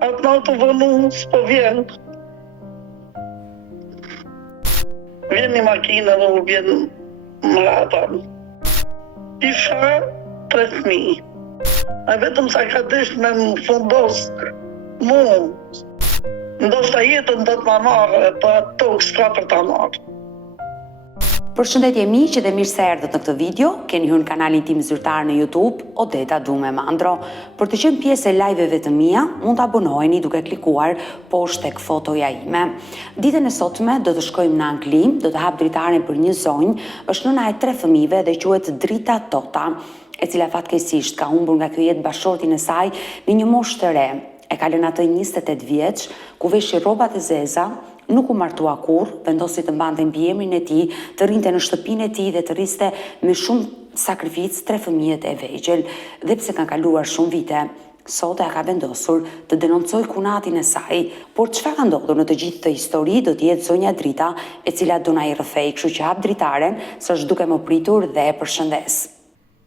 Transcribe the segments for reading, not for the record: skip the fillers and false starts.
Atë natë vënu, s'po vjen. Vjen një makinë dhe u vjen mrapa. Isha 3.000. A vetëm sa ka desh me më fundos mu. Ndoshta jetën do të ma marrë, po atë tokë s'ka për ta marrë. Përshëndetje miq dhe mirë se erdhët në këtë video. Keni hyrë në kanalin tim zyrtar në YouTube, Odeta Dume Mandro. Për të qenë pjesë e live-eve të mia, mund të abonoheni duke klikuar poshtë tek fotoja ime. Ditën e sotme do të shkojmë në Angli, do të hap dritaren për një zonjë, është nëna e 3 fëmijëve dhe quhet Drita Tota, e cila fatkeqësisht ka humbur nga kjo jetë bashortin e saj në një moshë të re. E ka lënë atë 28 vjeç, ku veshi rrobat e zeza, nuk u martua kurrë, vendosi të mbante mbiemrin e tij, të rrinte në shtëpinë e tij dhe të rriste me shumë sakrificë 3 fëmijët e vegjël. Dhe pse kanë kaluar shumë vite, sot ka vendosur të denoncojë kunatin e saj. Por çfarë ka ndodhur në të gjithë këtë histori do të jetë zonja Drita, e cila do na i rrëfej, kështu që hap dritaren, s'është duke më pritur dhe e përshëndes.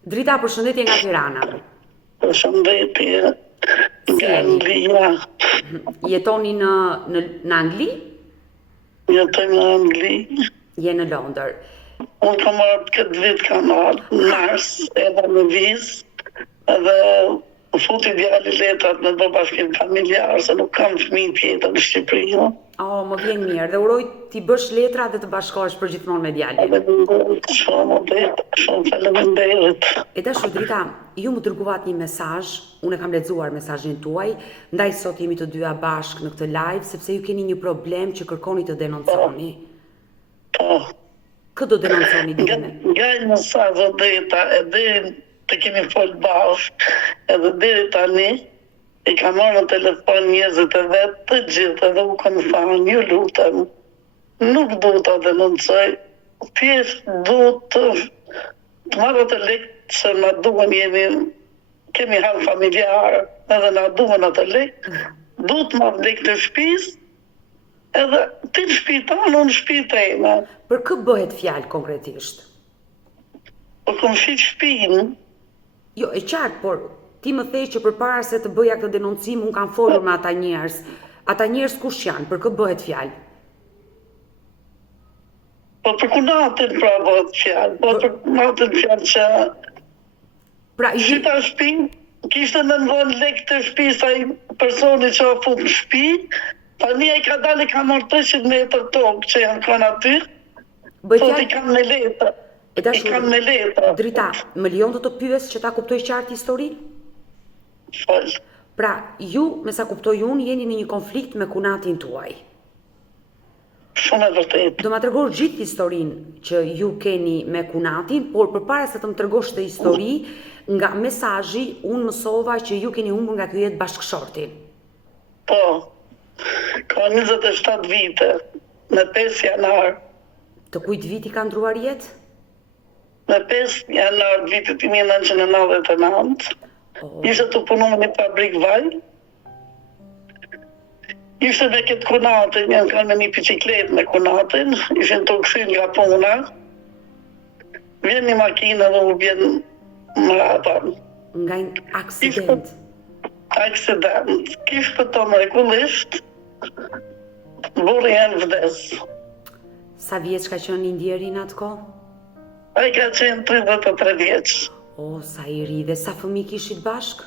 Drita, përshëndetje nga Tirana. Përshëndetje nga Anglia. Jetoni në Angli? Jetoj në Angli. Je në Londër. Unë kam marrë këtë vit kam marrë nars edhe në vizë edhe futi djali letrat në do bashkim familjar se nuk kam fëmijë tjetër në Shqipëri. Më vjen mirë dhe uroj t'i bësh letra dhe të bashkohesh përgjithmonë me djalin. Shumë faleminderit. E dashur Drita, ju më dërguat një mesazh, unë e kam lexuar mesazhin tuaj, ndaj sot jemi të dyja bashkë në këtë live sepse ju keni një problem që kërkoni të denonconi. Po. Kë do denonconi ditën? Nga një mesazh Odeta, e deri të kemi folë bashkë, edhe deri tani i ka marrë në telefon njerëzit e vetë të gjithë edhe u kanë thënë, ju lutem, nuk du ta denoncoj, thjesht du të marrë të lekë që na duhen, kemi halë familjarë, edhe na duhen atë lekë, du të marrë lekë të shtëpisë, edhe ti në shtëpi tanë, unë në shtëpi time. Për kë bëhet fjalë konkretisht? Po kom shit shtëpinë. Jo, e qartë, por ti më thej që përpara se të bëja këtë denoncim, unë kam folur me ata njerëz. Ata njerëz kush janë? Për kë bëhet fjalë? Po për kunatin pra bëhet fjalë. Po për kunatin fjalë që pra shita shtëpinë, kishte në nëvon lekë të shtëpisë ai personi që o fut në shtëpi, tani ai ka dalë ka marrë 300 metër tokë që janë kanë aty, po i kanë me letra. I kanë me letra. Drita, më lejon të të pyes që ta kuptoj qartë historinë? Fol. Pra, ju, me sa kuptoj unë, jeni në një konflikt me kunatin tuaj. Shumë e vërtet. Do ma tregosh gjithë historinë që ju keni me kunatin, por përpara se të më tregosh të histori, nga mesazhi unë mësova që ju keni humbur nga ky jetë bashkëshortin. Po. Ka 27 vite, në 5 janar. Të kujt viti ka ndruar jetë? Në 5 janar vitit 1999. Ishte të punu me një fabrik vaj. Ishte me këtë kunatin, janë kanë me një biciklet me kunatin, ishin të këshin nga puna. Vjen një makinë dhe u vjen mrapa. Nga një aksident? Aksident. Kishte të mrekullisht, burri janë vdes. Sa vjeç ka qenë i ndjeri në atë kohë? Ai ka qenë 33 vjeç. O, sa i ri dhe sa fëmijë kishit bashk?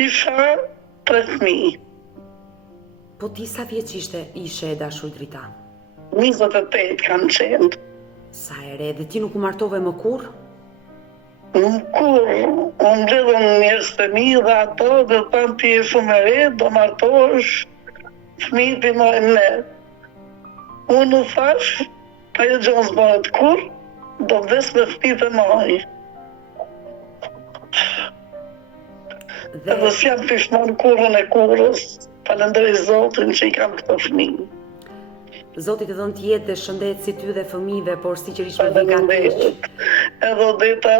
Isha 3.000. Po ti sa vjeç ishe e dashur Drita? 28 kanë qenë. Sa e re, dhe ti nuk u martove më kurrë? Kur, unë mbledhën njerëz të mi dhe ato dhe tanë ti e shumë e re, do martohesh, fëmijët i mojnë ne. Unë u thash, ajo gjë s'bëhet kurrë, do vdes me fëmijët e moj. Edhe s'jam pishman kurrën e kurrës, falenderoj Zotin që i kam këto fëmijë. Zoti të dhënë të jetë dhe shëndet si ty dhe fëmijëve, por sinqerisht me vjen keq. Edhe Odeta,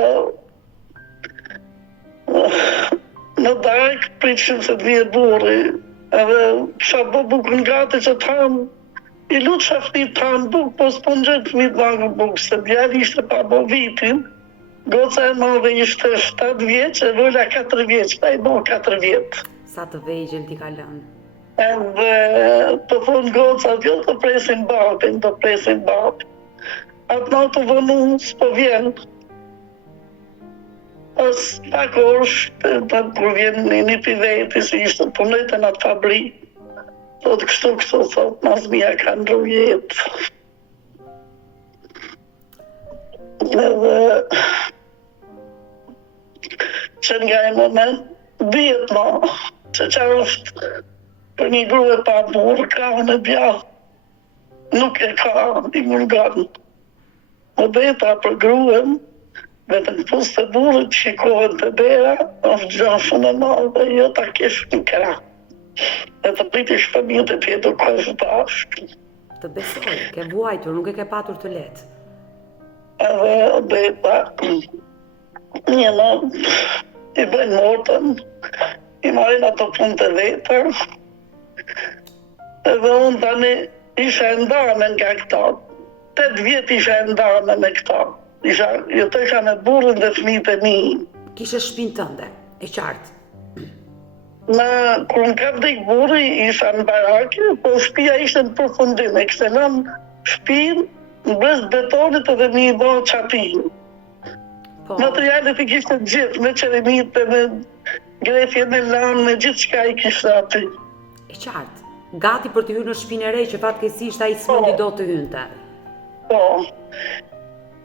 në darkë pritshim se të vijë burri, edhe kisha bë bukën gati që të ham, i lutë shaftit të ham bukë, po s'po nxet fëmijët vangë bukë, se djali ishte pa bo vitin, goca e madhe ishte 7 vjeç, e Lola 4 vjeç, pa i bo 4 vjetë. Sa të vegjël t'i ka lënë. Edhe të thonë goca, jo të presin babin, të presin babin. Atë në të vënu, s'po vjen. Pas pak orësh, kur vjen një piveti, si ishte punojtë në atë fabrik, thotë kështu, thotë, Nazmia ka ndru jetë. Edhe që nga e moment, dhjetë ma, që qarë është për një grue pa burë, ka në bjallë, nuk e ka i murganë. Më beta për gruen, vetëm pusë të burët, shikohen të bera, është gjashën e madhe, jo ta kesh në kra. E të pritish fëmijët e tjetër kështë bashkë. Të besoj, ke vuajtur, nuk e ke patur të letë. Edhe beta, njëna, i bëjnë mortën, i marrin ato punë të vetër, edhe unë tani isha e ndame nga këta. 8 vjetë isha e ndame me këta. Jo të isha me burën dhe fëmijët e mi. Kishe shtëpinë tënde, e qartë. Kur më ka vdek burri, isha në barake, po shtëpia ishte në përfundim. E kështë lëmë shtëpinë në brez betonit edhe një i bo qapinë. Materialet i kishte gjithë, me qerimit, me grefje, me lanë, me gjithë qka i kishte aty. E qartë, gati për të hyrë në shtëpinë e re që fatkeqësisht ai s'mundi do të hynte. Po.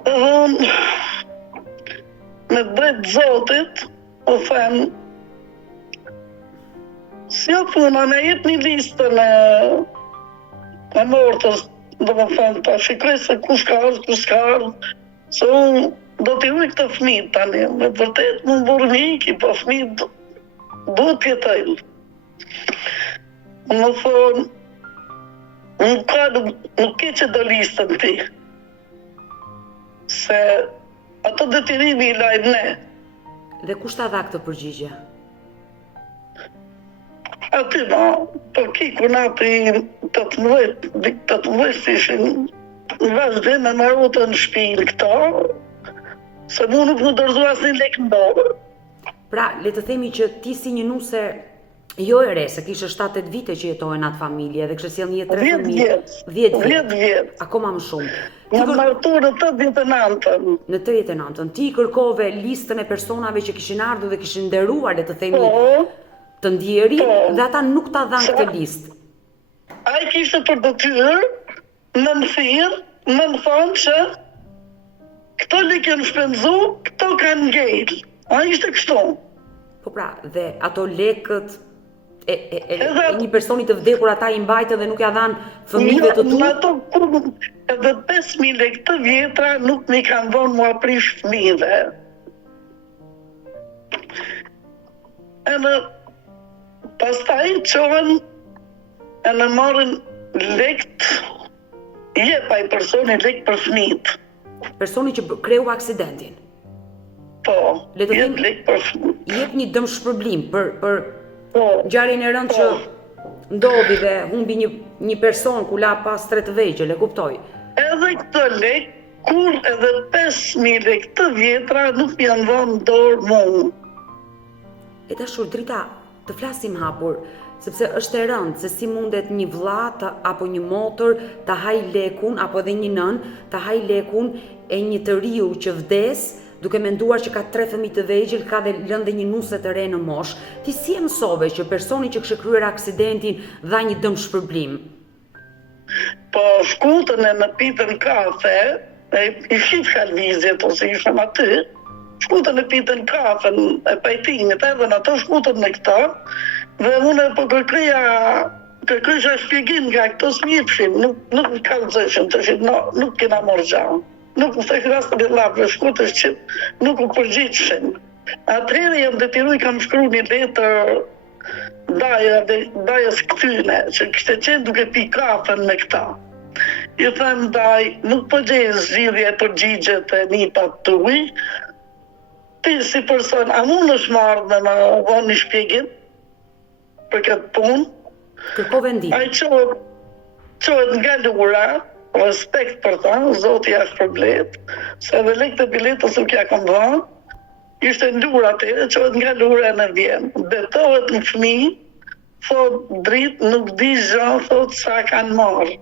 Edhe unë, me drejt zotit, o them, si o puna, me jep një listën e mortës, do më them, ta shikoj se kush ka ardhë, se unë do t'i uj këtë fëmijë tani, me vërtet më burë një iki, po fëmijë duhet t'jetojnë. Më thonë, nuk ke që do listën ti, se ato detyrimi i lajmë ne. Dhe kush ta dha këtë përgjigje? Aty ma, po kiku nati 18 ishin në vazhdim me marrutën në shpinë këta, se mu nuk më dërzua asë një lek në dorë. Pra, le të themi që ti si një nuse jo e re, se kishe 7-8 vite që jetoj në atë familje dhe kështë sjell një jetë 3 fëmijë. 10 vjetë. Akoma më shumë. Në martu në 89-ën. Në 89-ën. Ti kërkove listën e personave që kishin ardhur dhe kishin nderuar, le të themi, të ndjeri, dhe ata nuk ta dhanë këtë listë. Ai kishte për detyrë në më thirr, në më thonë që këto lekë janë shpenzu, këto kanë ngejt. A ishte kështu. Po pra, dhe ato lekët e një personi të vdekur ata i mbajtë dhe nuk ja dhanë fëmijëve të tu? Në ato edhe 5.000 lekë të vjetra nuk mi kanë dhonë mua prish fëmijëve. Edhe pastaj qohen e në marrin lekët, jepa i personi lekë për fëmijët. Personi që kreu aksidentin. Po, jep lekë për fëmijët. Jep një dëmshpërblim për ngjarjen e rëndë që ndodhi dhe humbi një person ku la pas 3 vegjël, e kuptoj. Edhe këtë lekë, kur edhe 5.000 lekë të vjetra nuk janë dhënë dorë mu. E dashur drita, të flasim hapur, sepse është e rëndë se si mundet një vlla apo një motër ta haj lekun, apo edhe një nën ta haj lekun e një të riu që vdes, duke menduar që ka 3 fëmijë të vegjël, ka dhe lënë dhe një nuse të re në moshë. Ti si e mësove që personi që kishte kryer aksidentin dha një dëmshpërblim? Po shkutën e në pitën kafe, i shif halvizjet ose ishëm aty, shkutën e pitën kafe e pajtimit, edhe në ato shkutën në këta, dhe unë po kërkëja shpjegim nga këto s'mjipshim, nuk kalëzëshim të shqip, nuk kena morë gjanë. Nuk më thekë rastën e lapëve shkutës që nuk u përgjithshim. Atëherë jam detyruar kam shkruar një letër dajës këtyne, që kishte qenë duke pi kafen me këta. I them daj, nuk po gjej zgjidhje e përgjigjet e nipat tuaj. Ti si person, a mund është marrë me më vonë një shpjegim për këtë punë? Kërkove ndihmë. Ai qohet nga lura, respekt për ta, zoti jashtë për bletë, se edhe lekët e biletës nuk ja kam dhënë, ishte në lura atyre, qohet nga lura në vjen, betohet në fëmijë, thot dritë, nuk di gjë, thot sa kanë marrë.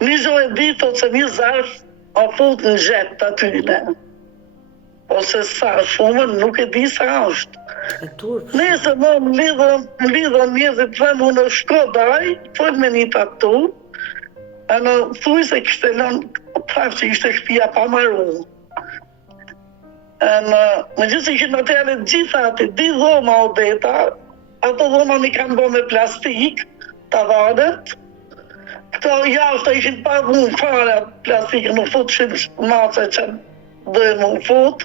Një gjë e di, thot se një zarf a fut në gjep atyne. Ose sa shumën, nuk e di sa është. Nëse më lidhën njerëzit them unë në Shkodaj, fol me një tatu, në thuj se kishte lënë praf që ishte shtëpia pa marru. Më gjithë që kishin materialet gjitha ati, di dhoma o deta, ato dhoma një kanë bo me plastik, tavanet, këto jashtë ishin pa mund fare plastikë, nuk futshin mace që dojë mund fut,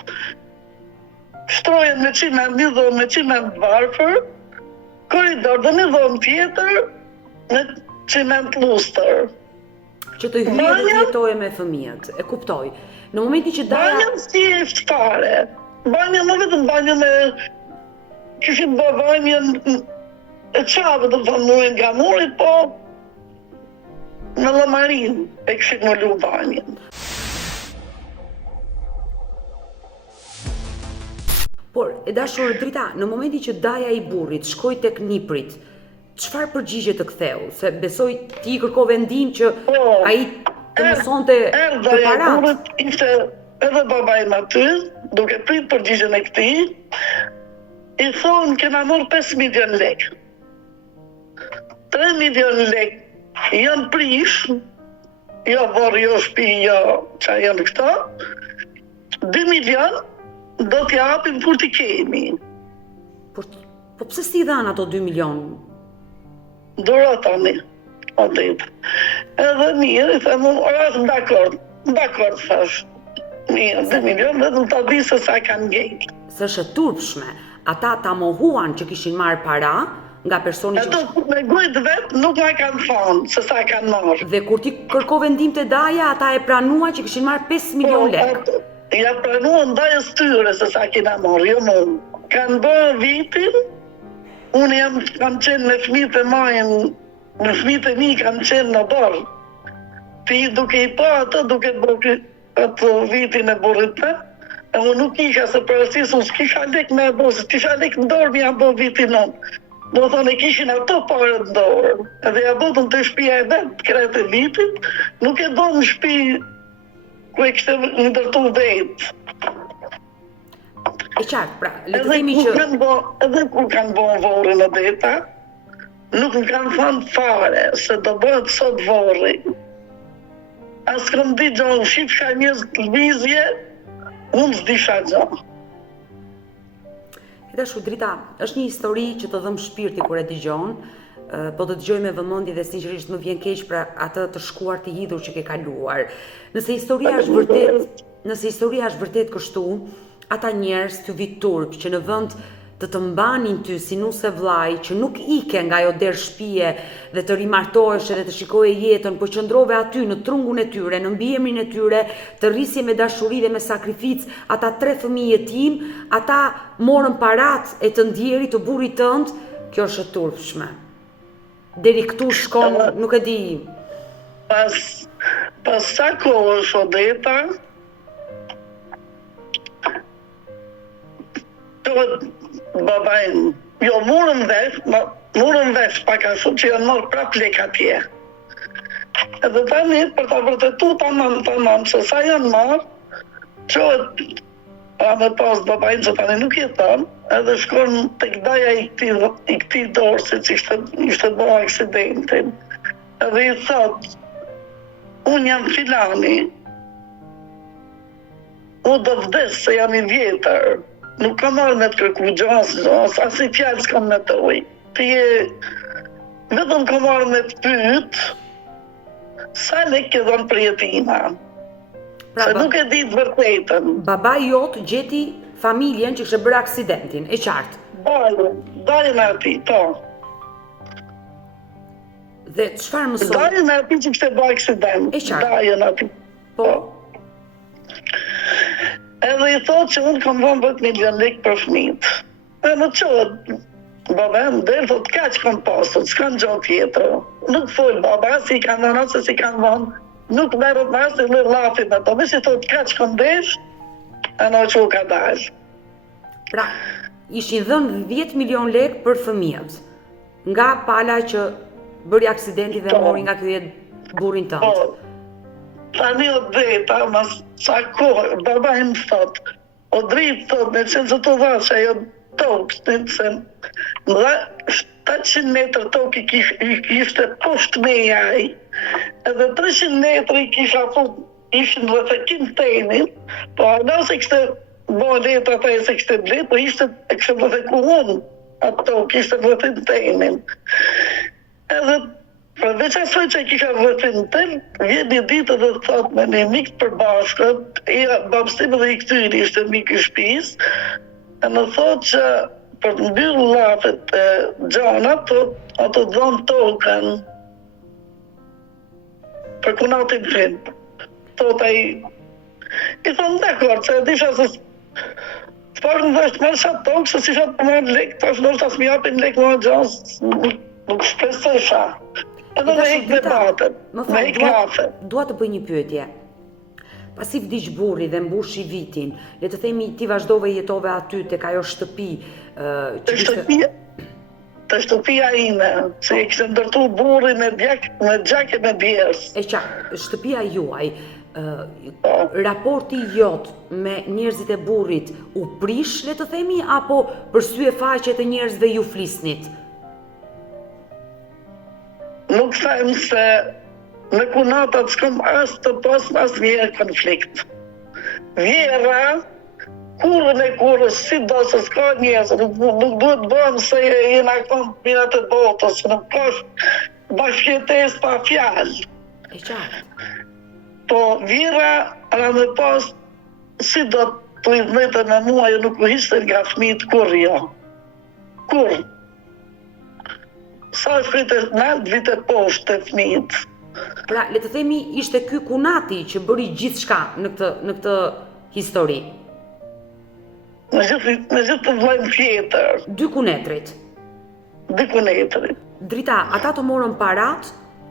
shtrojen me qiment, një dhomë me qiment varfër, koridor dhe një dhomë tjetër me qiment lustër. Që të hyje dhe të jetoje me fëmijët, e kuptoj. Në momenti që Daja... Banjën si e fare. Banjën më vetëm banjën e... Kishim bë banjën e qave, do të thonë murin nga murit, po... Në Llamarin e kishim më lu banjën. Por, e dashur Drita, në momenti që Daja i burrit shkoi tek niprit, çfarë përgjigje të ktheu? Se besoj ti i kërkove ndim që ai të mësonte të parat. Ishte edhe baba im aty, duke prit përgjigjen e këtij, i thonë kena marrë 5 milion lek. 3 milion lek janë prish, jo vorë, jo shpi, jo qa janë këta, 2 milion do t'ja apim kur t'i kemi. Po pse s'ti dhanë ato 2 milion? Dura tani, o ditë. Edhe mirë, i thëmë, rasë dakord, thash. Mirë, 2 milion, vetëm t'a di se sa kanë ngejtë. Së është turpshme, ata ta mohuan që kishin marrë para, nga personi që... Ato me gujtë vetë nuk ma kanë thonë se sa kanë marrë. Dhe kur ti kërkove ndim të Daja, ata e pranuan që kishin marrë 5 milion lek. Ja pranuan Dajës tyre se sa kina marrë, jo mund. Kanë bërë vitin, unë kam qenë në fëmijët e majën, në fëmijët e mi kam qenë në barë. Ti duke i pa ato, duke bërë atë vitin e burrit, e unë nuk isha se përësis, unë s'kisha lek me e bërë, se t'isha lek në dorë mi a bërë vitin unë. Do thonë e kishin ato parë në dorë, edhe ja botën të shpia e vetë, kretë e vitit, nuk e do në shpi ku e kështë ndërtu vetë. E qartë, pra, le të themi që... Edhe kur kanë bo në vorën e deta, nuk më kanë thënë fare se do bëhet sot vorri. As këm di gjohë, shifësha njës të lëvizje, unë s'disha gjohë. E dashu, Drita, është një histori që të dhëmë shpirti kur e dëgjon, po të dëgjoj me vëmendje dhe sinqerisht më vjen keq për atë të shkuar të hidhur që ke kaluar. Nëse historia është vërtet kështu, ata njerëz të vit turp që në vend të mbanin ty si nuse vllai që nuk ike nga ajo derë shtëpie dhe të rimartohesh dhe të shikoje jetën, po qëndrove aty në trungun e tyre, në mbiemrin e tyre, të rrisje me dashuri dhe me sakrificë, ata 3 fëmijë jetim, ata morën parat e të ndjerit të burrit tënd, kjo është e turpshme. Deri këtu shkon, nuk e di. Pas sa kohësh Odeta, babajnë, jo murën vesh pak ashtu që janë marrë prap lek atje. Edhe tani për ta vërtetu tamam se sa janë marrë, qohet me pas babajnë që tani nuk jeton, edhe shkon tek Daja i këtij dorësit që ishte bërë aksidentin. Edhe i thot, unë jam filani, u do vdes se jam i vjetër. Nuk kam marrë me të kërku gjasë, as i fjallë s'kam me të ujë. Vetëm kam marrë me të pytë, sa lek ke dhënë për jetima. Se nuk e di të vërtetën. Baba jot gjeti familjen që kështë bërë aksidentin, e qartë. Dajën e ati, po. Dhe çfarë mëson? Dajën e ati që kështë bërë aksident. E qartë. Dajën e ati. Po. Edhe i thot që unë kam dhënë 10 milion lek për fëmijët. Edhe qohet, baba e më dhe, thot, ka që kam pasur, s'kan gjohë tjetër. Nuk folë baba, si i kanë dhënë, se si kanë dhënë, nuk merët me asë në lafit ato. Nësi thot, ka që kam desh, e në që u ka dalë. Pra, ishin dhënë 10 milion lekë për fëmijët. Nga pala që bëri aksidenti dhe mori nga ky jetë burrin tënd. Tani o drejta, mas sa kohë, baba im thot, o drejt thot, me qenë që të dhash ajo tokë, se më dha 700 metrë tokë i kishte poshtë me jaj, edhe 300 metrë i kisha fut, ishin rrëfekin tenin, po arda se kështë bo letra ta e se kështë blet, po ishte e kështë rrëfeku unë, atë tokë, ishte rrëfin tenin. Edhe përveç asoj që kisha rrëfin ten, vjen një ditë dhe thot me një mikë për bashkët, babësim dhe i këtyri ishte mikë i shpis, e më thot që për të mbyllë lafet e gjanat, ato dhënë tokën për kunatin fin. Thot ai, i thonë dakor, që e disha se s'par në dhe shtë marrë shatë tokë, se si shatë për marrë lekë, tash në është asë mi apin lekë më gjasë, nuk shpresesha. Edhe me hek debatet, me hek lafet. Dua të bëj një pyetje. Pasi vdiq burri dhe mbushi vitin, le të themi ti vazhdove jetove aty tek ajo shtëpi, Të shtëpia ime, se i kështë ndërtu burri me gjak e me bjerës. E qa, shtëpia juaj, raporti jot me njerëzit e burrit u prish, le të themi, apo për sy e faqe të njerëzve ju flisnit? Nuk them se me kunatat s'kom as të pas as vjerë konflikt. Vjera, kurën e kurës, si do se s'ka njerëz, nuk duhet bëhem se jena kombinat e botës, nuk ka bashkëjetes pa fjalë. E qartë. Po vjera, ana me pas, si do të idhmete me mua, jo nuk u hishte nga fëmijët kur jo. Kur? Sa shkrite nalt vite poshtë të fëmijët. Pra, le të themi, ishte ky kunati që bëri gjithçka në këtë histori. Me gjithë të vlojmë tjetër. Dy kunetrit. Dy kunetrit. Drita, ata të morën parat,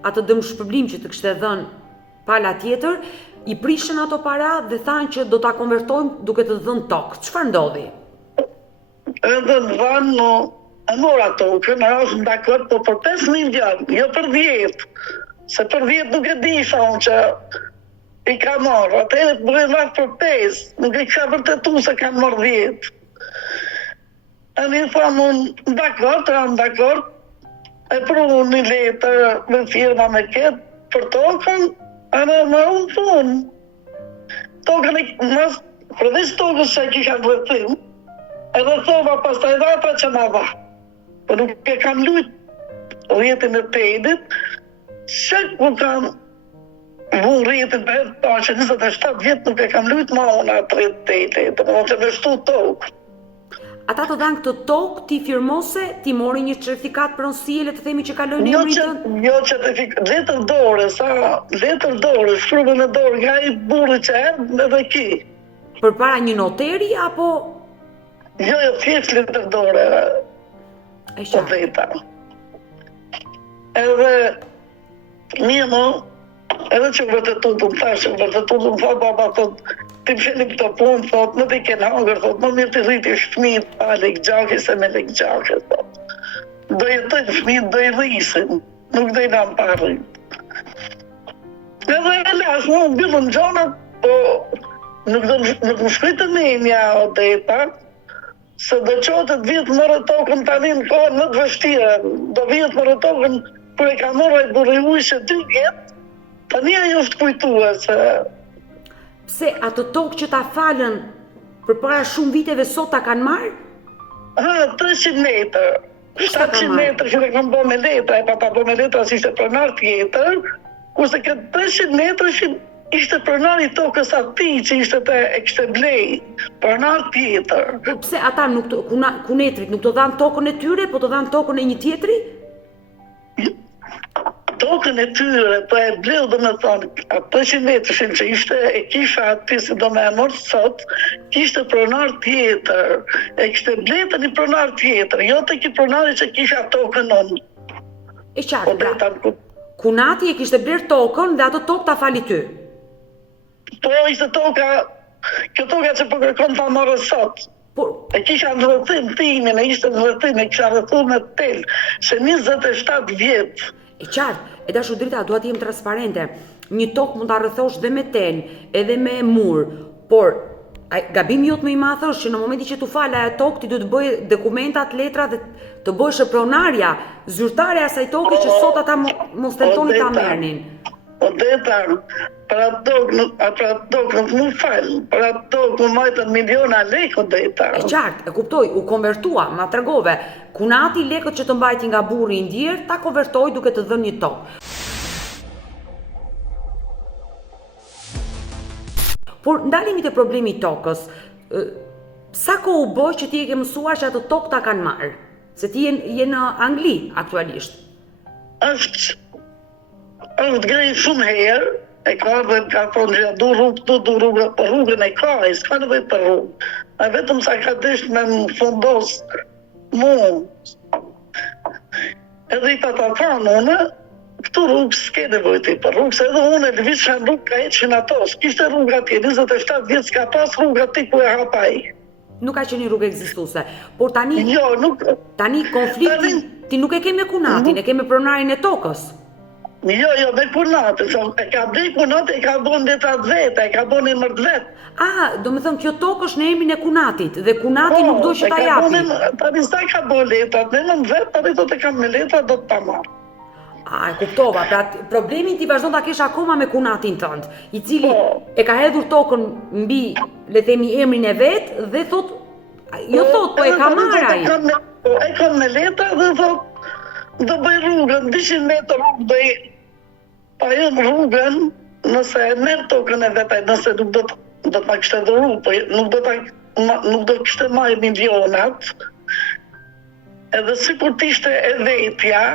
atë dëmshpërblim që të kishte dhënë pala tjetër, i prishën ato para dhe thanë që do ta konvertojmë duke të dhënë tokë. Çfarë ndodhi? Edhe në dhanë, e mora tokën, e është dakord, po për 5 milion, jo për 10. Se për 10 nuk e disha unë që i ka marrë, atëherë bëjë marrë për 5, nuk e kisha vërtetu se ka marrë 10. E një thamë unë, dakord, e pru një letër me firma me ketë për tokën, edhe më unë thunë. Tokën e mas, përveç tokës që e kisha vërtim, edhe thova pas të edhata që ma dha. Për nuk e kam lujt rjetin e pedit, që ku kam vun rjetin për ta që 27 vjetë nuk e kam lujt ma unë atë rjet pedit, dhe më që me shtu tokë. Ata të dhanë këtë tokë, ti firmose, ti mori një certifikat pronësie, le të themi që kaloi në emrin tënd? Jo certifikat, letër dore, shkruve në dorë, nga i burri që erdë edhe ki. Përpara një noteri, apo? Jo, thjesht letër dore, E po veta. Edhe, një mo, edhe që vërtetu të më thashë, vërtetu të më thot, baba thot, ti më shenim të punë, thot, në të i kena hangër, thot, më mirë të rriti shmit, pa lek gjake se me lek gjake, thot. Do jetojnë shmit, do i rrisin, nuk do i nam parrin. Edhe e lash, më mbyllën gjonat, po nuk më shkritë me nja o deta, se do qotet vjetë më rëtokën tani në kohën më të vështire, do vjetë më rëtokën për e ka morë e burri ujshë 2 vjetë, tani ajo është kujtue se... Pse atë tokë që ta falën për para shumë viteve sot ta kanë marrë? 300 metrë. 700 metrë që ne kam bo me letra, e pa ta bo me letra si ishte pronar tjetër, kurse këtë 300 metrë ishte pronar i tokës ati që ishte e kështë blej, pronar tjetër. Po pse ata nuk kunetrit nuk të dhanë tokën e tyre, po të dhanë tokën e një tjetri? Tokën e tyre, po e bleu dhe me thonë, atë 300 metrëshin që ishte e kisha ati si do me e morë sot, kishte pronar tjetër, e kishte bletën i pronar tjetër, jo të ki pronari që kisha tokën unë. E qartë, pra, kunati e kishte blerë tokën dhe atë tokë ta fali ty. Po ishte toka, kjo toka që po kërkon ta marrë sot, E kisha ndërthim timin, e ishte ndërthim, e kisha rrethu me tel, se 27 vjetë. E qartë, e dashu Drita, dua të jem transparente. Një tokë mund ta rrethosh dhe me tel, edhe me mur, por gabimi jot më i madh është që në momentin që tu fal ajo tokë ti duhet të bëj dokumentat, letra dhe të bësh pronarja, zyrtare e asaj toke që sot ata mos tentoni ta merrnin. O deta, për atë tokë nuk më falë, për atë tokë më majtën miliona lekë, o deta. E qartë, e kuptoj, u konvertua, ma tregove, kunati lekët që të mbajti nga burri i ndjerë, ta konvertoj duke të dhënë një tokë. Por ndalemi te problemi i tokës. Sa kohë u bë që ti e ke mësuar që atë tokë ta kanë marrë? Se ti je në Angli aktualisht. Është grejë shumë herë, e ka dhe ka thonë që du rrugën e ka, i s'ka nevojë për rrugë. A vetëm sa ka desh me më fundos mu. Edhe i ta thonë unë, këtu rrugë s'ke nevojti për rrugë, se edhe unë e lëvizsha në rrugë ka eqin atos. Kishte rrugë atje, 27 vjetë s'ka pas rrugë ati ku e hapaj. Nuk ka qenë rrugë ekzistuese, por tani Jo, nuk. Tani konfliktin ti nuk e ke me kunatin, e ke me pronarin e tokës. Jo, me kunatin, e ka blej kunatin, e ka bon letrat vete, e ka bon e mërt vetë. Do me thënë kjo tokë është në emrin e kunatit dhe kunati nuk do që ta japi. Tani s'ta ka bon letrat, në emrin vetë, tani do të kam me letrat, do të ta marrë. E kuptova, pra problemin ti vazhdon ta kesh akoma me kunatin tënd, i cili e ka hedhur tokën mbi, le themi, emrin e vet dhe thot, jo thot, po e ka marrë ai. E kam me letra dhe thot, do bëj rrugën, 200 metrë rrugë do i pajon rrugën, nëse e merr tokën e vetaj, nëse nuk do ta kishte dhuru, po nuk do kishte marrë milionat, edhe sikur t'ishte e vetja.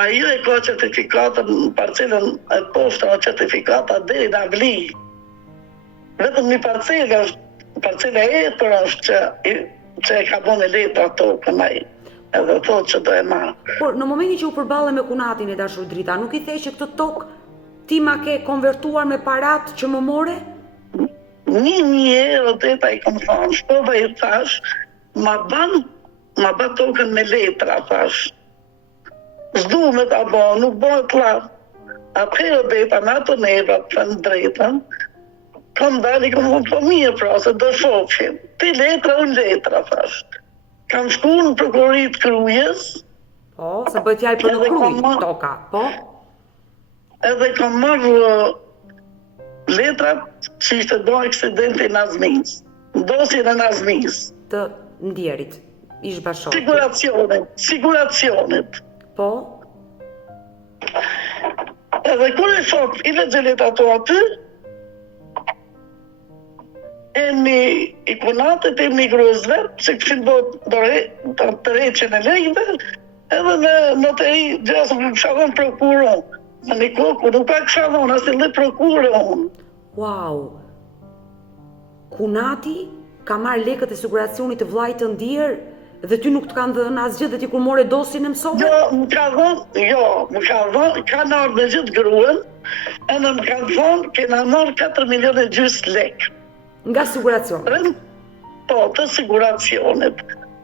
Ajo e ka certifikatën parcelën e poshtë o certifikata deri në Angli. Vetëm një parcelë e etër është që e ka bën e letra tokën ai. Edhe thotë që do e marrë. Por në momentin që u përballe me kunatin e dashur Drita, nuk i the që këtë tokë ti ma ke konvertuar me parat që më more? 1.000 euro deta i kam thonë, shpova i thash, ma bë tokën me letra, thash. S'du me ta bo, nuk bëhet lafë. Atëherë deta me ato nebra të thënë drejtën, kam dali kam thonë po mirë pra, se do shofim. Ti letra, unë letra, thash. Kam shku në prokurorit Krujës. Po, se bëhet fjalë për në Krujë, toka, po? Edhe kam marrë letrat që ishte do aksidenti në Nazmis. Dosjen e Nazmis. Të ndjerit, ish bashkë. Siguracionit. Po? Edhe kur e shok i legjelit ato aty, i kunatit, i gruës vetë, që këshin do të reqen e lejve, edhe në të i gjasë më këshavon prokuron. Në një koku nuk ka këshavon, asë dhe prokuron. Wow! Kunati ka marrë lekët e siguracionit të vlajtë të ndjerë, dhe ty nuk të kanë dhënë asgjë dhe ti kur more dosin e mësove? Jo, më ka dhënë, kanë ardhur me gjithë gruën, edhe më kanë dhënë, kena marrë 4 milione gjysë lekë. Nga siguracioni? Po, të siguracionit.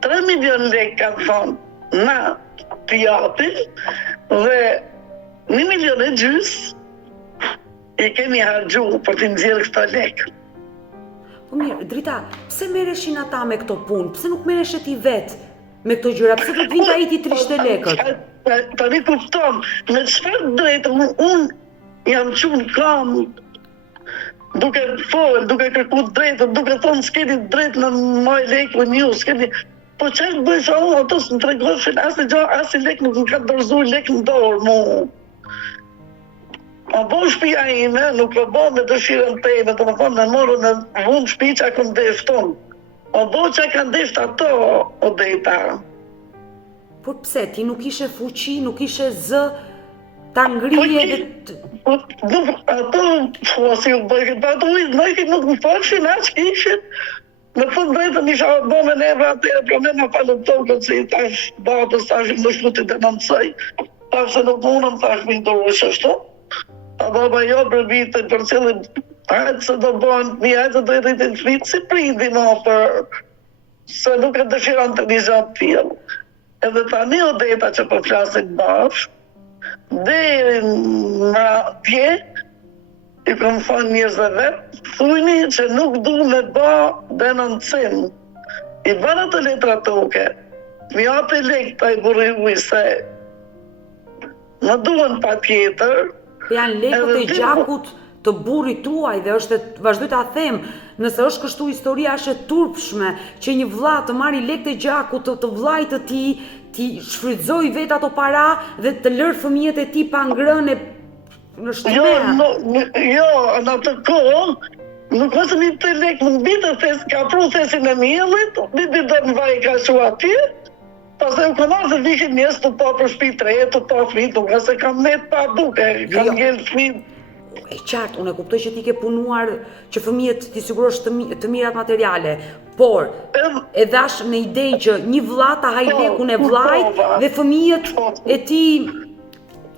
3 milion lekë kanë dhënë na të japin, dhe 1 milion e gjysë i kemi hargju për t'i nxjerrë këto lekë. Po mirë, Drita, pse merreshin ata me këto punë? Pse nuk merreshe ti vetë me këto gjëra? Pse do të vinte ai ti trishte lekët? Tani kupton, me çfarë drejtë unë jam qenë kam duke folë, duke kërku drejtë, duke thonë s'keni drejtë në maj lekë me një, s'keni. Po çfarë bëj sa unë ato s'më tregoshin asnjë lekë nuk më ka dorëzuar lekë në dorë mu. A bo shpia ime, nuk e bo me dëshirën teme, të më thonë me morën në vunë shpi që a kënë deshton. A bo që a kanë desht ato, o dejta. Por pse, ti nuk ishe fuqi, nuk ishe zë, ta ngrije dhe... Ato, si u bëjke, ato nuk më falshin, aq kishin. Në fund drejtën isha bo me neve atyre problema falën tokën, që i tash batës, tash më shlutit e nëmësaj. Tash se nuk munëm, tash më ndorë shështu. A baba jo për vitë, për cilën hajtë se do bënë, hajtë se do jetë të flitë si prindi ma për se nuk e dëshiron të një gjatë tillë. Edhe tani Odeta që po flasin bashkë, deri në atje, i kom thonë njerëzve vetë, thujni që nuk du me ba denoncim. I bërë të letra toke, mi atë lek të i burri uj se në duen pa tjetër. Janë lekët e gjakut të burrit tuaj dhe është vazhdoj ta them, nëse është kështu historia është e turpshme që një vëlla të marrë lekët e gjakut të vllajt të tij, ti shfrytëzoi vetë ato para dhe të lërë fëmijët e tij pa ngrënë në shtëpi. Jo, në atë kohë nuk është një të lekë në bitë thes, ka pru thesin e miellit, një do në vaj ka shu atje, pas e u këmarë dhe vihin njës të po për shpi tre, të po flit, nuk se kam net pa duke, kam ngell flit. E qartë, unë e kuptoj që ti ke punuar që fëmijët ti sigurosh të mirat materiale, por e dash në idenë që një vëlla ta haj lekun e vllajt dhe fëmijët e ti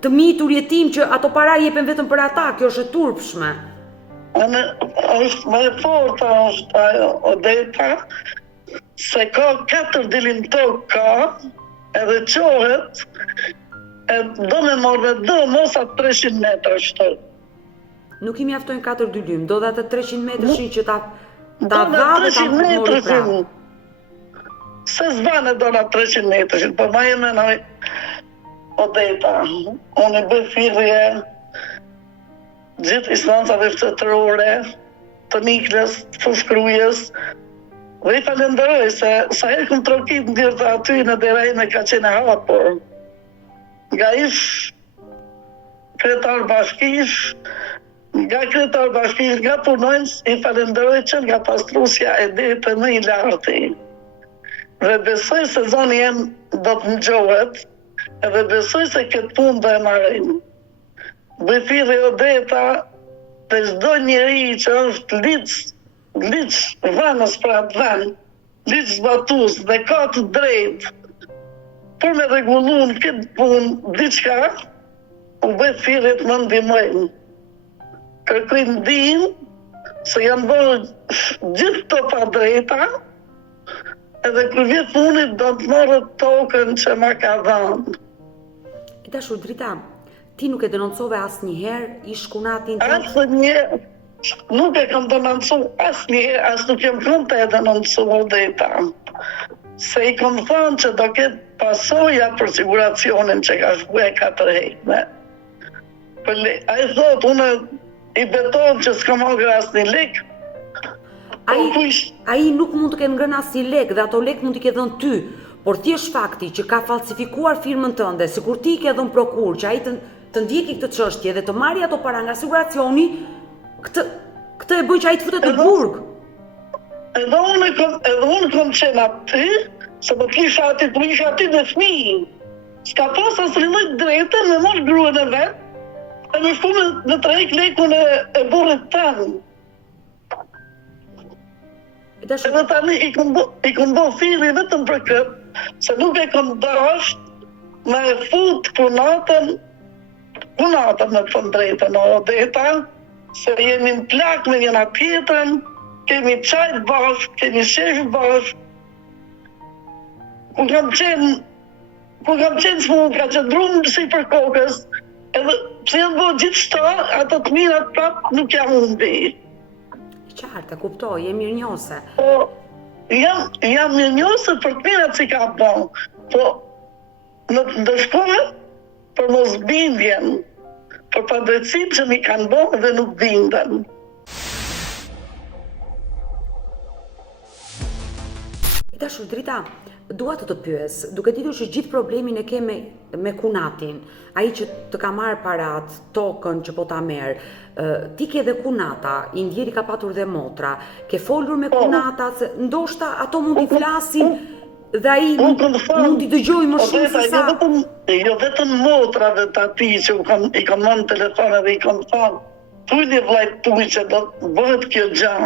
të mitur jetim që ato para jepen vetëm për ata, kjo është e turpshme. Është më e forta është ajo Odeta, se ka 4 dilim tokë ka, edhe qohet, do me morë dhe mos atë 300 metra shtë. Nuk i mjaftojnë 4 dylim, do dhe atë 300 metrëshin që ta dha dhe ta mori pra. Se zbane do nga 300 metrëshin, për ma jeme në Odeta, unë e bëj firje gjithë instancave shtetërore, të Niklës, të Fushkrujës, dhe i falenderoj se sa herë këm trokit në dirë të aty në derajme ka qenë hapur. Nga ish kretar bashkish, nga punojnës, i falenderoj që nga pastrusja e ditë më i larti. Dhe besoj se zoni jem do të ngjohet, edhe besoj se këtë punë do e marrim. Bëfiri Odeta të çdo njeri që është liç vanës për atë vend, liç zbatus dhe ka të drejtë për me rregullun këtë punë diçka, u bëfirit më ndihmojnë. Kërkoj ndihmë se janë bërë gjithë të pa drejta, edhe kur vjet punit do të morë tokën që ma ka dhënë. E dashur Drita, ti nuk e denoncove asnjëherë ish kunatin të... Asnjëherë, nuk e kam denoncu asnjëherë, as nuk jam kënte e denoncu Odeta. Se i kam thënë që do ketë pasoja për siguracionin që ka shkuar 4 herë. A i thot, unë i beton që s'kam marrë asnjë lek. Ai nuk mund të ketë ngrënë asnjë lek dhe ato lek mund t'i ke dhënë ty, por thjesht fakti që ka falsifikuar firmën tënde, sikur ti ke dhënë prokur që ai të ndjeki këtë çështje dhe të marrë ato para nga siguracioni, këtë e bën që ai të futet në burg. Edhe unë kom qenë aty, se po kisha aty dhe fëmijë. S'ka pas as lloj drejte me marrë gruan e vet, e me shku me trajk lekun e burrit tanë. Edhe tani i kom bo fili vetëm për këtë, se nuk e kom dash me fut punatën me të drejtën në Odeta, se jemi në plak me njëna tjetërën, kemi qajt bashkë, kemi shesh bashkë. Ku kam qenë s'mu ka qëndrum si për kokës, edhe pse janë bo gjithë shta, ato të mirat prap nuk jam humbi. Qartë, kuptoj, je mirënjohëse. Po, jam mirënjohëse për të mirat si ka bon, po në të ndëshkohet për mos bindjen, për padrejtësinë që mi kanë bon dhe nuk binden. Dashur Drita, dua të pyes, duke ditur që gjithë problemin e ke me kunatin, ai që të ka marrë parat, tokën që po ta merr, ti ke dhe kunata, i ndjeri ka patur dhe motra, ke folur me kunata, se ndoshta ato mund t'i flasin dhe ai mund t'i dëgjoj më shumë se sa. Jo vetëm motrave të ati që i kam marrë në telefon edhe i kam thonë, thujni vllajt tuaj që do të bëhet kjo gjë.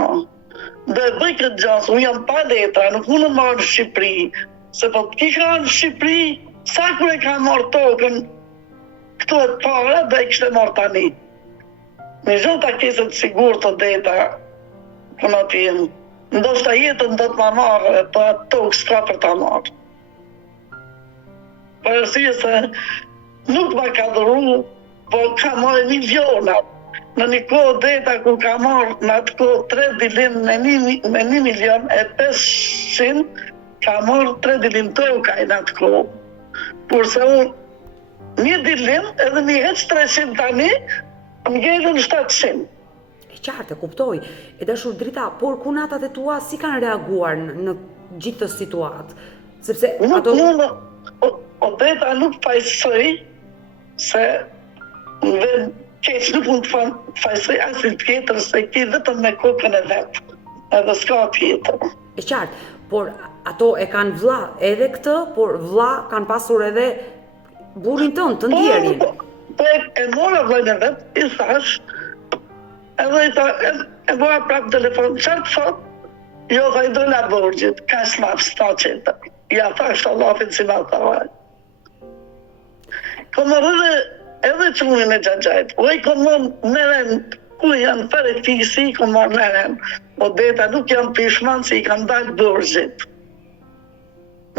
Dhe bëj këtë gjasë, unë jam pa letra, nuk mundë marrë në Shqipëri, se po të kisha në Shqipëri, sa kur e ka marrë tokën, këto e të para dhe i kështë e marrë tani. Me zhënë ta keset sigur të Odeta, këna t'jem, ndoshta jetën do të ma marrë, po atë tokë s'ka për ta marrë. Për arsye se nuk ma ka dhuru, po ka marrë milionat. Në një kohë deta ku ka marrë në atë kohë 3 dilim me 1.500.000, ka marrë 3 dilim toka në atë kohë. Kurse unë 1 dilim edhe mi heq 300 tani, më gjelën 700. E qartë, e kuptoj. E dashur Drita, por kunatat e tua si kanë reaguar në gjithë të situatë? Sepse ato... Odeta nuk fajsoj se në vend keq nuk mund të fajsoj asin tjetër se ki vetëm me kokën e vetë, edhe s'ka tjetër. E qartë, por ato e kanë vlla edhe këtë, por vlla kanë pasur edhe burrin tënd, të ndjerin. Po e mora vllajën e vetë, i thash, edhe e mora prapë telefon, çfarë thot? Jo, tha i dola borgjit, ka s'maf, s'ta qetër. Ja thash Allahit si ma thavaj. Komorë edhe çunin e xhaxhait. Oj komorë meren ku janë fare fisi, komorë meren. Odeta nuk janë pishman se i kanë dalë borgjit.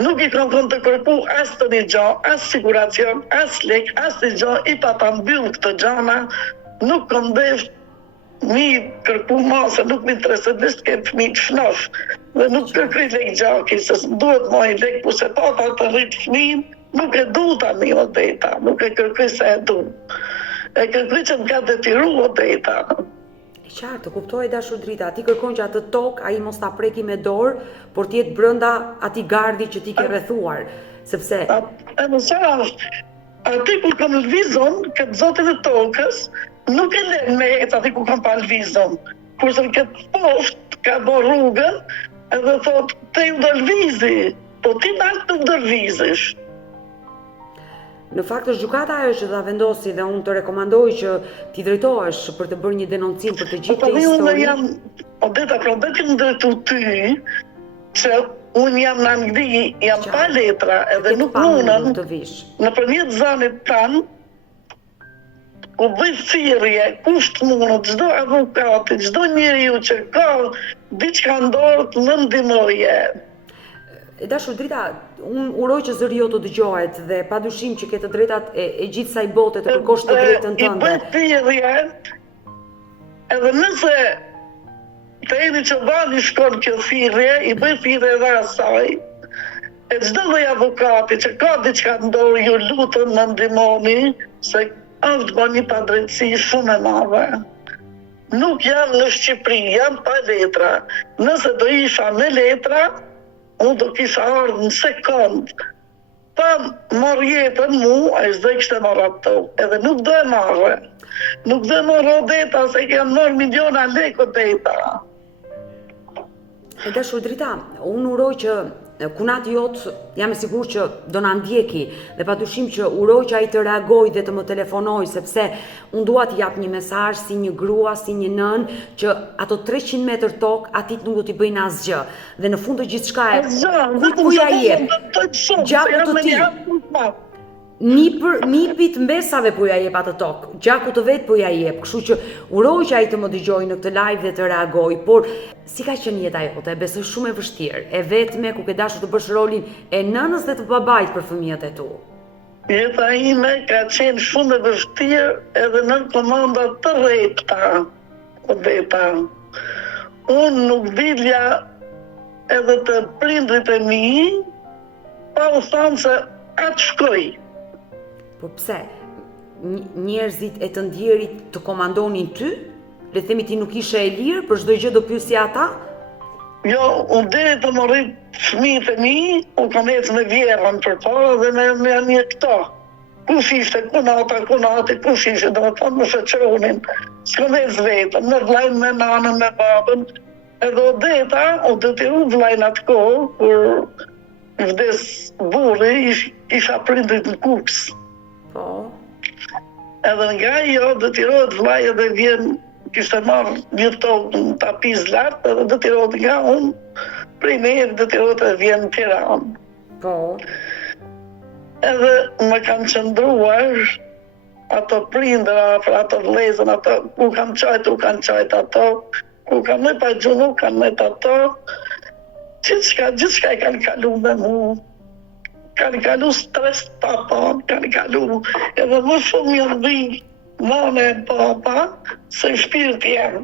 Nuk i kanë të kërku as të një gjo, as siguracion, as lek, as një gjo, i pa ta mbyllë këtë gjana, nuk këndesh mi kërku ma, se nuk mi interesët dhe s'ke fëmi të shnosh. Dhe nuk kërkuj lek gjaki, se s'duhet ma i lek, ku se pata të rritë fëmin, nuk e du tani Odeta, nuk e kërkuj se e du. E kërkuj që më ka detyru Odeta. E qartë, kuptoj dashur Drita, ti kërkon që atë tokë ai mos ta preki me dorë, por ti jetë brenda atij gardi që ti ke rrethuar, sepse e më qarë, ati kur kam lëvizon, këtë zotin e tokës, nuk e len me ecë ati kur kam pa lëvizon. Kurse në këtë poshtë ka bo rrugën, edhe thot, te ju do lëvizi, po ti dalë të ndërvizish. Në fakt është gjykata ajo që ta vendosi dhe unë të rekomandoj që ti drejtohesh për të bërë një denoncim për të gjithë të histori. Odeta, pra dhe ti më drejtu ty, që unë jam në Angli, jam pa letra, edhe nuk mundën, në përmjet zanit tanë, ku bëj thirrje, kush të mundën, çdo avokati, çdo njeriu që ka diçka ndorë të më ndihmoje. E dashur Drita, unë uroj që zëri jo të dëgjohet dhe padyshim që ke të drejtat e gjithë saj bote të kërkosh të drejtën tënde. I bëj thirrje, edhe nëse të Edi Çobani shkon kjo thirrje, i bëj thirrje edhe asaj. E çdo lloj avokati që ka diçka ndorë, ju lutem më ndihmoni, se është bërë një padrejtësi shumë e madhe. Nuk jam në Shqipëri, jam pa letra. Nëse do isha me letra, unë do kisha ardhë në sekund. Pa marrë jetën mu, a i s'do i kështë e marrë ato. Edhe nuk do e marrë. Nuk do e marrë Odeta, se kanë marrë miliona lek Odeta. E dashur Drita, unë uroj që kunati jot jam e sigurt që do na ndjeki dhe padyshim që uroj që ai të reagojë dhe të më telefonojë, sepse unë dua t'i jap një mesazh si një grua, si një nën, që ato 300 metër tokë atit nuk do t'i bëjnë asgjë. Dhe në fund të gjithçka ku ja jep? Gjaku të ti. Nipit mbesave po ja jep atë tokë, gjaku të vet po ja jep, kështu që uroj që ai të më dëgjojë në këtë live dhe të reagojë, por si ka qenë jeta jote? E besoj shumë e vështirë, e vetme ku ke dashur të bësh rolin e nënës dhe të babait për fëmijët e tu. Jeta ime ka qenë shumë e vështirë edhe në komanda të rrepta, Odeta. Unë nuk dilja edhe të prindrit e mi, pa u thanë se atë shkoj. Po pse? Njerëzit e të ndjerit të komandonin ty? Le themi ti nuk ishe e lirë për çdo gjë do pyesja ata? Jo, unë deri të më rrit fëmijët e mi, unë kam ecë me vjerën përpara dhe me një këto. Kush ishte, kunati, kush ishte, do më thonë më shoqëronin. S'kam ecë vetëm, me vllajën, me nanën, me babën. Edhe Odeta, u detyru vllajën atë kohë, kur vdes burri, isha prindrit në Kuks. Po. Edhe nga jo detyrohet vllai edhe vjen, kishte marrë një tokë në tapiz lartë, edhe detyrohet nga unë, prej me detyrohet edhe vjen në Tiranë. Po. Edhe më kanë qëndruar ato prindra, ato vlezën, ato u kanë qajt ato, ku kam me pa gjunu, kam me të ato, gjithçka e kanë kalu me mu. Kanë kalu stres papa, kanë kalu edhe më shumë janë dhi nane e papa se shpirti janë.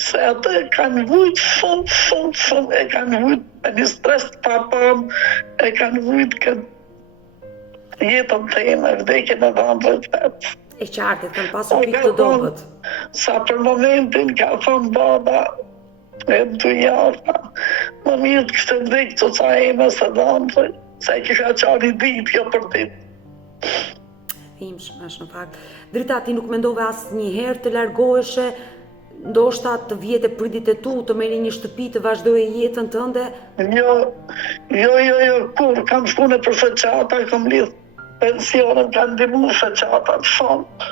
Se atë kanë vujt shumë, e kanë vujt e një stres papa, e kanë vujt këtë jetën të jeme, vdekjen e dhëndrët vetë. E qartë, kanë pasur pikë të dobët. Sa për momentin ka thonë baba, e dy java, më mirë të kështë vdekë të ca eme se dhëndrët, se e kisha qari ditë, jo për ditë. Është në fakt. Drita, ti nuk mendove asë një herë të largoheshe, ndoshta të vjetë pridit e tu, të meri një shtëpi, të vazhdoje jetën tënde? Jo, kur, kam shku në për fëqata, kam lidhë pensionen, kanë dimu fëqata të shumë.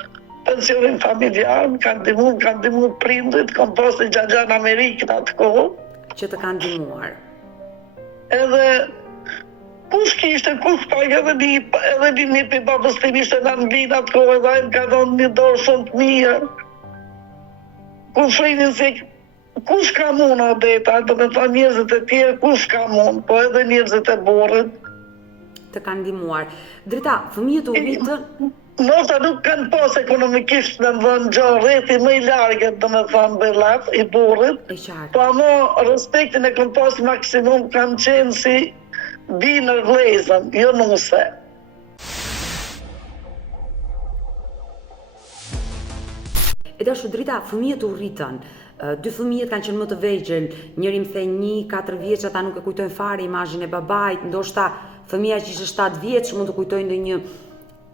Pensionin familjar, kanë dimu prindit, kam pas një gjagja në Amerikë në atë kohë. Që të kanë dimuar. Edhe, kush kishte, kush pak edhe një për babës tim ishte në Anglinë atë kohë, edhe ajmë ka dhënë një dorë shumë të mirë. Ku frinin se kush ka mund Odeta, do me tha njerëzit e tjerë, kush ka mund, po edhe njerëzit e borët. Të kanë ndihmuar. Drita, fëmijët u rritën? Nota nuk kanë pas ekonomikisht në dhënë gjohë rreti më i largët, do me thanë belat, i borët. E qartë. Po ama respektin e kanë pas maksimum, kanë qenë si binë vlezën, jo nuse. E dashu Drita, fëmijët u rritën. Dy fëmijët kanë qenë më të vegjël, njëri më the 1-4 vjeç, ata nuk e kujtojnë fare imazhin e babait, ndoshta fëmia që ishte 7 vjeç mund të kujtojnë ndonjë.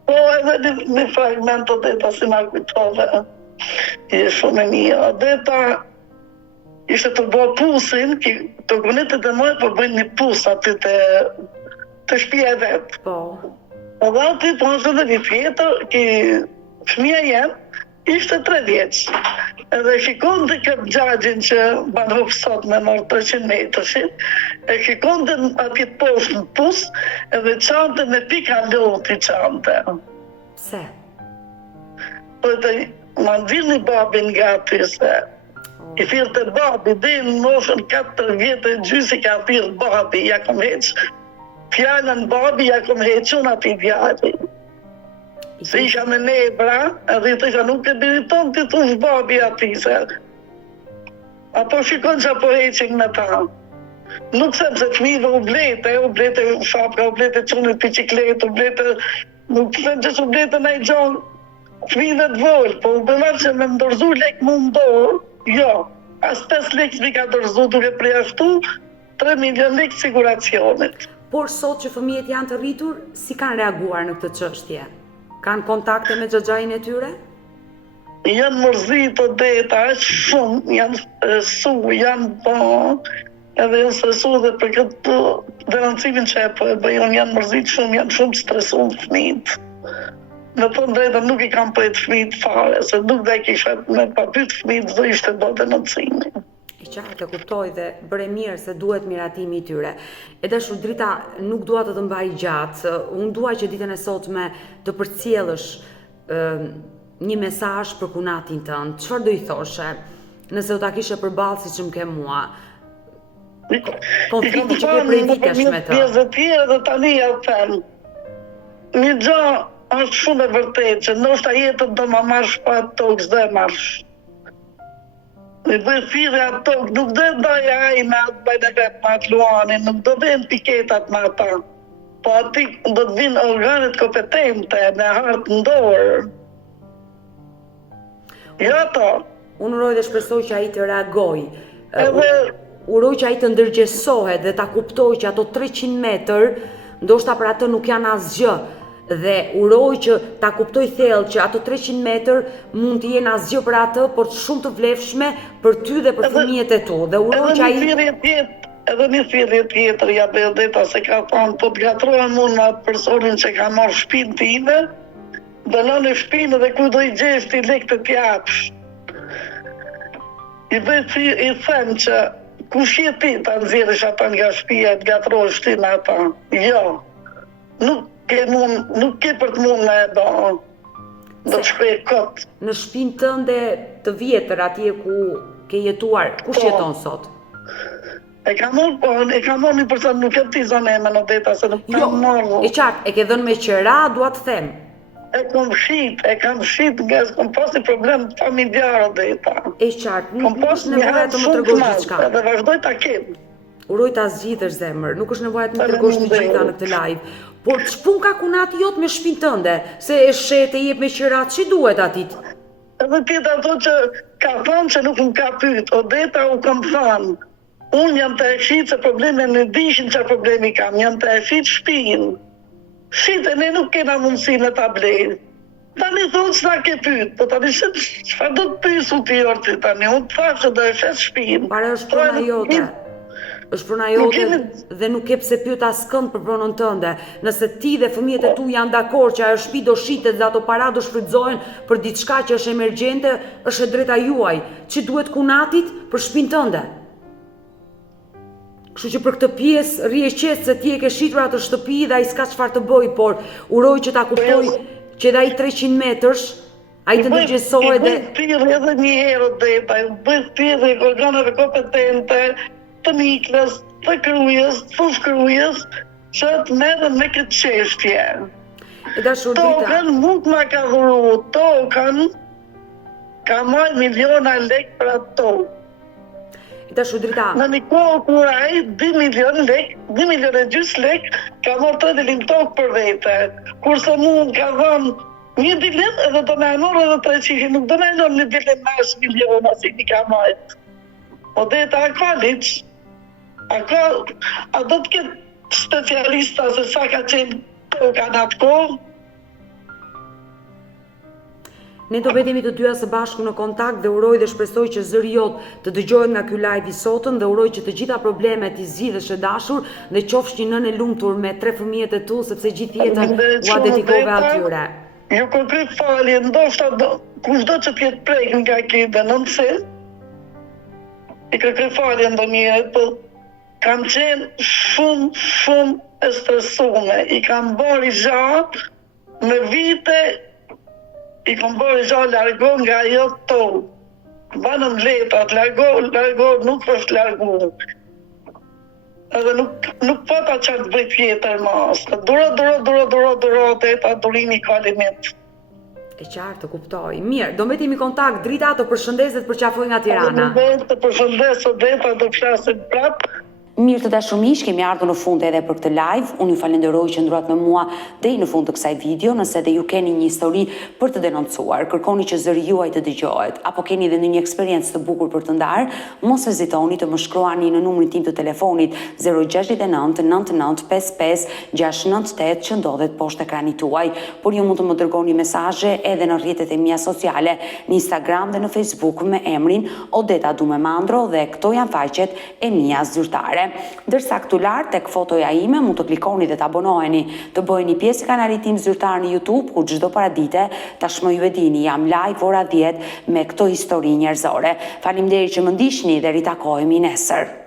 Po edhe një fragment Odeta si ma kujtove. Je shumë e mirë. Odeta ishte të bërë pusin, të gënetet e mëjë po bëjnë një pus aty të shpia e vetë. Po. Edhe aty po nëse dhe një tjetër, ki fëmia jenë, ishte 3 vjeç. Edhe shikon të këtë gjagjin që banë sot me mërë 300 metrëshin, e shikon të ati poshtë në pus, edhe qante me pika loti qante. Pse? Po të më ndilë një babin nga aty se i thirë të babi, dhe në moshën 4 vjetë e gjysi ka thirë babi, ja kom heqë. Fjallën babi, ja kom heqë unë ati djari. Se isha me nebra, edhe të isha nuk e biriton të thush babi ati se. Apo shikon që apo heqin me ta. Nuk sem se fmive u blete shapka, u blete qunit biciklet, u blete, nuk sem që u blete në i gjonë fmive të volë, po u bëllar që me ndërzu lek më ndorë, jo. As 5 lek mi ka ndërzu duke preashtu 3 milion lek siguracionit. Por sot që fëmijët janë të rritur, si kanë reaguar në këtë çështje? Kanë kontakte me xhaxhain e tyre? Janë mërzit Odeta, shumë, janë su, janë edhe janë stresu dhe për këtë derancimin që e po e bëjon, janë mërzit shumë, janë shumë stresu në fëmijët. Në të drejta nuk i kam pëjtë fëmijët fare, se nuk dhe kisha me papyt fëmijët dhe ishte do denoncimi. E qartë, e kuptoj dhe bëre mirë se duhet miratimi i tyre. E dashu Drita, nuk dua të mbaj gjatë, unë dua që ditën e sotme të përcjellësh një mesazh për kunatin tënd. Çfarë do i thoshe nëse do ta kishe përballë siç më ke mua? Konflikti që ke prej vitesh me të. Pjesë të tjera dhe tani ja them. Një gjë është shumë e vërtetë që ndoshta jetën do ma marrësh pa tokë, s'do e marrësh. Në bëjë thirë atë tokë, nuk do e ndaj ajë me atë bajnë e vetë me atë luanin, nuk do bëjnë piketat me ata. Po ati do të vinë organet kompetente me hartë ndorë. Jo ato. Unë uroj dhe shpresoj që ai të reagoj. Edhe uroj që ai të ndërgjegjësohet dhe ta kuptoj që ato 300 metër ndoshta për atë nuk janë asgjë. Dhe uroj që ta kuptoj thellë që ato 300 metër mund të jenë asgjë për atë, por shumë të vlefshme për ty dhe për fëmijët e tu. Dhe uroj që ai edhe një thirrje tjetër ja bëj Odeta se ka thënë po të gatrohen mund me atë personin që ka marrë shtëpinë time, dënon në shtëpinë dhe ku do i gjesh ti lek të t'japsh. I them që kush je ti ta nxjerrësh ata nga shtëpia të gatrohesh ti me ata. Jo. Nuk ke për të mund me e do të shkruaj kot. Në shtëpinë tënde të vjetër atje ku ke jetuar, kush jeton sot? E kam unë përsa nuk e ti zonë e me në deta, se nuk kam marrë. E qartë, e ke dhënë me qëra, dua të them. E kam shit nga s'kom pas një problem familjar o deta. E qartë, nuk është nevoja të më tregosh gjithçka. Dhe vazhdoj ta kem. Uroj ta zgjidhësh zemër, nuk është nevoja të më tregosh të gjitha në këtë live. Por ç'pun ka kunati jot me shtëpinë tënde, se e shet e jep me qërat, ç'i duhet atit? Edhe tjetë ato që ka thënë që nuk më ka pyet, o deta u kam thënë. Unë jam të eshit se probleme në dishin që problemi kam, jam të eshit shpinë. Shite, ne nuk kena mundësi në ta blejë. Tani thonë që na ke pyet, po tani çfarë do të pyes u ti orti tani? Unë të thashë do e shes shpinë. Pare është prona jote. Është prona jote dhe nuk ke pse pyet askënd për pronën tënde. Nëse ti dhe fëmijët e tu janë dakord që ajo shtëpi do shitet dhe ato para do shfrytëzohen për diçka që është emergjente, është e drejta juaj. Ç'i duhet kunatit për shtëpinë tënde? Kështu që për këtë pjesë rrije qetë se ti e ke shitur atë shtëpi dhe ai s'ka çfarë të bëj, por uroj që ta kuptoj që edhe ai 300 metrësh ai të ndërgjegjësoj dhe thirrje edhe një herë deta, bëj thirrje organeve kompetente të miklës, të kryes, të fushkryes, që të merren me këtë çështje. E dashur Drita. Tokën nuk ma ka dhuru, tokën ka marrë miliona lek për atë tokë. Dashur Drita. Në një kohë kur ai 2 milion lek, 2 milion e gjys lek, ka marrë të dilin tokë për vete. Kurse mu ka dhënë një dilim edhe do me anor edhe 300, nuk do me anor një dilim nash miliona si një ka marrë. O deta a ka liq, a do të ketë specialista se sa ka qenë toka në atë kohë? Ne do vetemi të dyja së bashku në kontakt dhe uroj dhe shpresoj që zëri jot të dëgjohet nga ky live i sotëm dhe uroj që të gjitha problemet i zgjidhesh e dashur dhe qofsh një nënë e lumtur me 3 fëmijët e tu sepse gjithë jetën ua dedikove atyre. Ju kërkoj falje, ndoshta kushdo që t'jetë prek nga kjo denonse, i kërkoj falje ndonjëherë, po kam qenë shumë e stresume, i kam bërë gjatë në vite. I kom bërë gjatë largo nga jo tonë. Banëm letat, largo nuk është largu. Edhe nuk pata qatë bëj tjetër mas. Duro, eta durimi ka limit. E qartë, kuptoj. Mirë, do mbetemi kontakt, Drita të përshëndeset për qafoj nga Tirana. Të përshëndes, o deta do flasim prapë. Mirë të dashur miq, kemi ardhur në fund edhe për këtë live. Unë ju falenderoj që ndruat me mua deri në fund të kësaj video. Nëse edhe ju keni një histori për të denoncuar, kërkoni që zëri juaj të dëgjohet, apo keni edhe një eksperiencë të bukur për të ndarë, mos hezitoni të më shkruani në numrin tim të telefonit 069 99 55 698 që ndodhet poshtë ekranit tuaj. Por ju mund të më dërgoni mesazhe edhe në rrjetet e mia sociale, në Instagram dhe në Facebook me emrin Odeta Dumemandro dhe këto janë faqet e mia zyrtare. Ndërsa këtu lart tek fotoja ime mund të klikoni dhe të abonoheni, të bëheni pjesë e kanalit tim zyrtar në YouTube, ku çdo paradite tashmë ju e dini jam live ora 10 me këto histori njerëzore. Faleminderit që më ndiqni dhe ritakohemi nesër.